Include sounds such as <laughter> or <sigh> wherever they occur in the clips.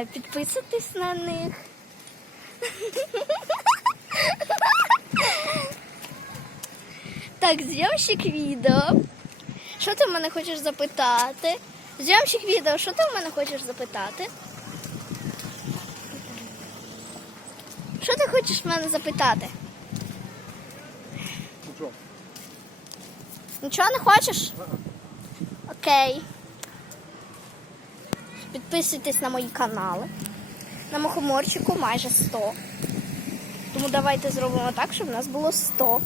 е, підписуйтесь на них. Так, зйомщик відео. Що ти в мене хочеш запитати? Зйомщик відео, що ти в мене хочеш запитати? Що ти хочеш в мене запитати? Нічого. Нічого не хочеш? Окей. Підписуйтесь на мої канали. На мухоморчику майже 100. Тому давайте зробимо так, щоб в нас було 100.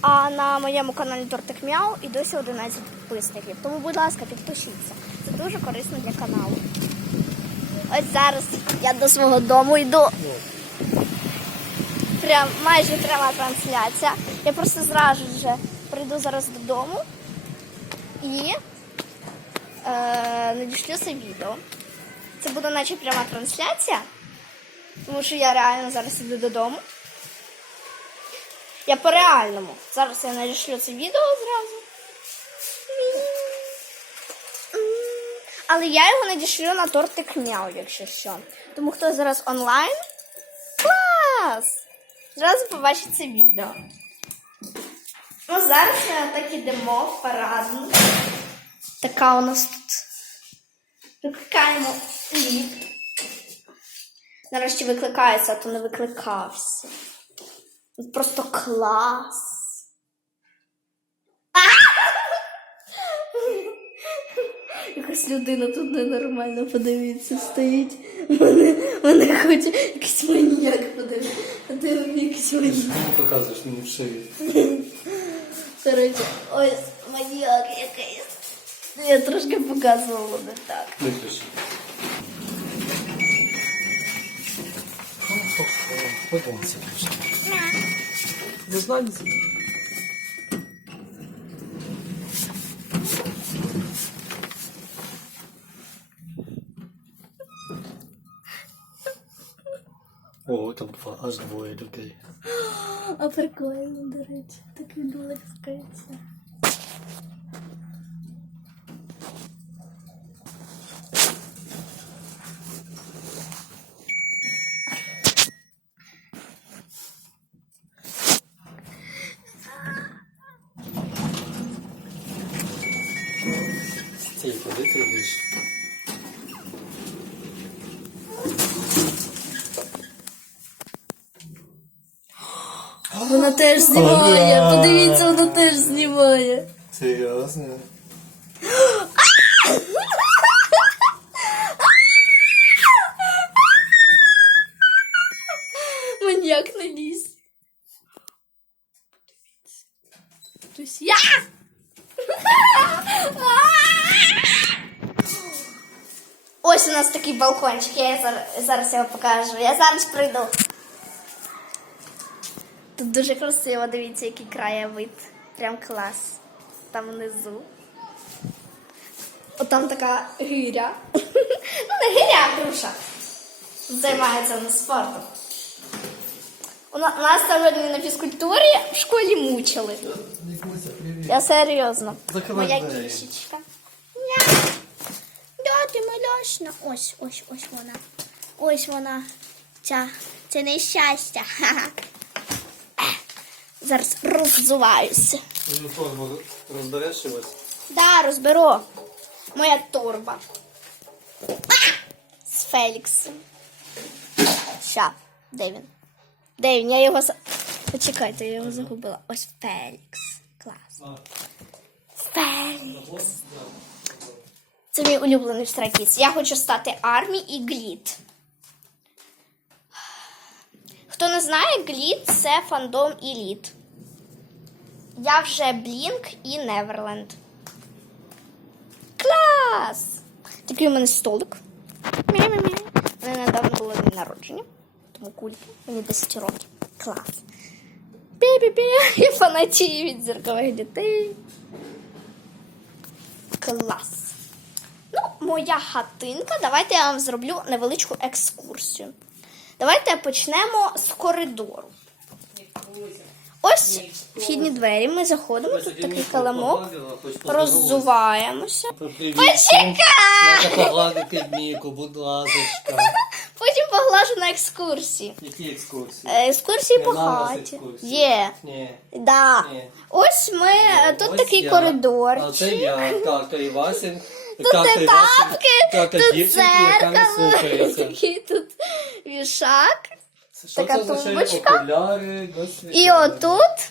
А на моєму каналі Тортик Мяу і досі 11 підписників. Тому, будь ласка, підпишіться. Це дуже корисно для каналу. Ось зараз я до свого дому йду. Прям майже пряма трансляція. Я просто зразу вже прийду зараз додому і е, надішлю це відео. Це буде наче пряма трансляція, тому що я реально зараз іду додому. Я по реальному. Зараз я надішлю це відео зразу. Але я його надішлю на тортик мяу, якщо що. Тому хто зараз онлайн? Клас! Зразу побачить це відео. Ну, зараз ми так ідемо в парадну. Така у нас тут. Викликаємо ліфт. Нарешті викликається, а то не викликався. Просто клас. <laughs> Якась людина тут ненормально, подивіться, стоїть. Мене хоче якийсь маніяк подивитися. А ти якийсь маніяк. Не показуєш мені в шиї. Коротше, ось маніяк якийсь. Я трошки показувала не так. Виключи. Подивимося, пішли. Не знаю. О, там два, аж двоє людей. А прикольно, до речі, так відлискається. Куди ти йдеш? Вона теж знімає. Подивіться, вона теж знімає. Серйозно? Маньяк на ліс. Тобто я. Ось у нас такий балкончик, я зараз, зараз його покажу. Я зараз прийду. Тут дуже красиво, дивіться, який краєвид. Прям клас. Там внизу. От там така гиря. <laughs> Ну, не гиря, а груша. Займається вона спортом. У на- нас сьогодні на фізкультурі в школі мучили. Я серйозно. Моя кішечка. Миляшна. Ось, ось, ось вона. Ось вона. Ця. Це нещастя. Ха-ха. <laughs> Е, Зараз роззуваюся. Ну, торбу розбереш ось? Да, розберу. Моя торба. А! З Феліксом. Ща, де він? Де він? Я його. Почекайте, я його загубила. Ось Фелікс. Клас. Фелікс. Це мій улюблений страйкіс. Я хочу стати армі і гліт. Хто не знає, гліт це фандом еліт. Я вже Блінк і Неверленд. Клас! Такий у мене столик. Мі-мі-мі. У мене недавно було день народження. Тому кульки. Мені 10 років. Клас. Бі-бі-бі. Я фанатію від зіркових дітей. Клас. Моя хатинка. Давайте я вам зроблю невеличку екскурсію. Давайте почнемо з коридору. Ось вхідні двері. Ми заходимо, тут такий каламок, роззуваємося. Почекай! <laughs> Потім поглажу на екскурсії. Які екскурсії? Е, Екскурсії багаті. екскурсій? Є. Да. Ось ми е, тут такий я, коридор. А це я, тато Івасин. Тут не тапки, тут дзеркало, <laughs> такий тут вішак. Що така це означає? тумбочка. Окуляри, досвід. І отут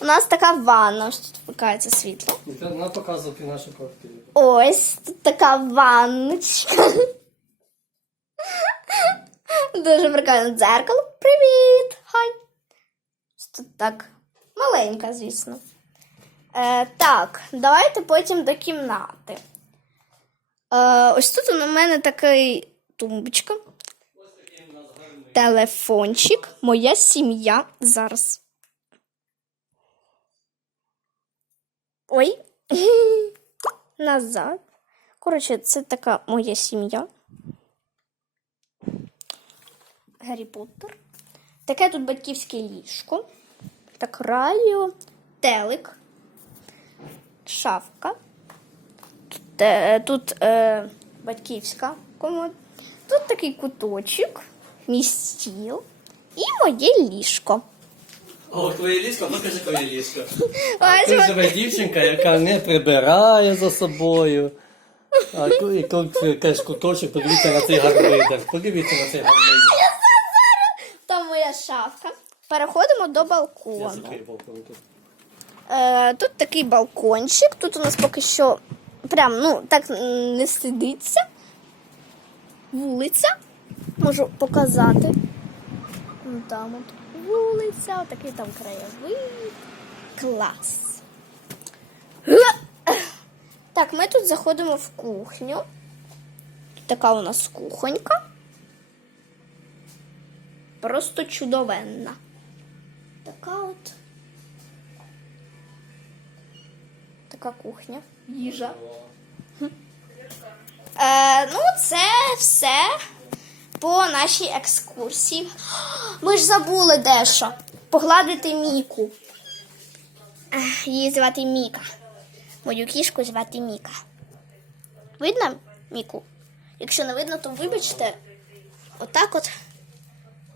у нас така ванна. Ось тут вмикається світло. Вона показувати нашу квартиру. Ось тут така ванночка. Дуже прикольно. Дзеркало. Привіт! Хай! Ось Тут так маленька, звісно. Е, так, давайте потім до кімнати. Е, ось тут у мене такий тумбочка. Телефончик. Моя сім'я зараз. Ой. <laughs> Назад. Коротше, це така моя сім'я. Гаррі Поттер. Таке тут батьківське ліжко. Так, радіо, телек, шафка. Тут, е, тут е, батьківська комод. Тут такий куточок, мій стіл і моє ліжко. О, твоє ліжко, покажи твоє ліжко. <laughs> Тут живе дівчинка, яка не прибирає за собою. А і тут якийсь куточок, подивіться на цей гармидер. Подивіться на цей гармидер. Там моя шафка. Переходимо до Я балкону. закрию балкон тут. Е, тут такий балкончик. Тут у нас поки що прям ну так не сидиться. Вулиця. Можу показати. Там от вулиця, такий там краєвид. Клас. Так, ми тут заходимо в кухню. Така у нас кухонька. Просто чудовенна. Така от. Така кухня. Їжа. Е, ну, це все по нашій екскурсії. <gasps> Ми ж забули дещо. Погладити Міку. Її звати Міка. Мою кішку звати Міка. Видно Міку? Якщо не видно, то вибачте. Отак от.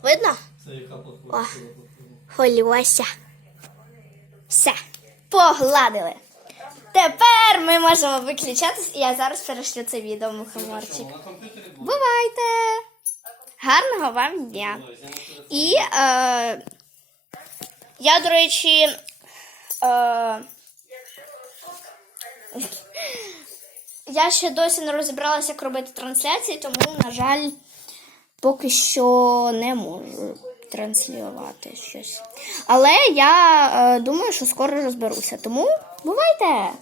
Видно? Це яка платформа? Холюся. Все, погладили. Тепер ми можемо виключатись, і я зараз перешлю це відео мухоморчик. Бувайте! Гарного вам дня! І е, я, до речі, е, <laughs> я ще досі не розібралася, як робити трансляції, тому, на жаль, поки що не можу транслювати щось. Але я е, думаю, що скоро розберуся. Тому бувайте!